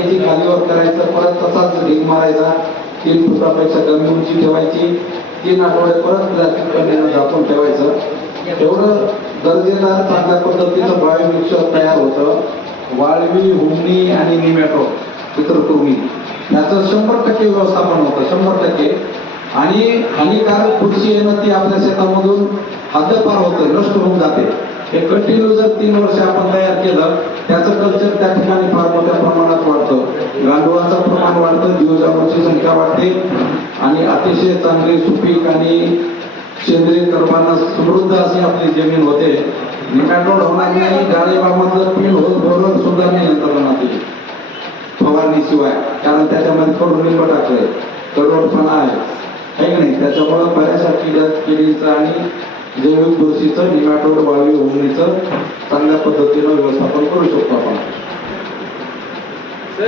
घ्यायची खालीवर करायचं परत तसाच ढीग मारायचा तीन फुटापेक्षा कमी उंची ठेवायची तीन आठवडे परत प्लास्टिक कंटेनर झाकून ठेवायचं. एवढं दर्जेदार चांगल्या पद्धतीचं बायो मिक्सर तयार होतं. वाळवी हुमणी आणि निमॅटो चित्रकृमी याचं शंभर टक्के व्यवस्थापन होतं शंभर टक्के. आणि हानिकारक कृषी येणं ती आपल्या शेतामधून हद्दपार होतं नष्ट होऊन जाते. हे कंटिन्यू जर तीन वर्ष आपण तयार केलं त्याचं कल्चर त्या ठिकाणी फार मोठ्या प्रमाण वाढतं दिवसावरची संख्या वाढते आणि अतिशय चांगले सुपीक आणि सेंद्रिय कर्मांना समृद्ध अशी आपली जमीन होते. निकाटोड होणार नाही डाळिंबामधलं पीठ होत बरोबर सुद्धा नियंत्रणात येईल फवारणीशिवाय कारण त्याच्यामध्ये थोडं कडुलिंब टाकलंय कडवटपणा आहे. है की नाही? त्याच्यामुळं बऱ्याचशा किड्या किडीचं आणि जैविक दोषीचं निकाटोड वाळवी होण्याचं चांगल्या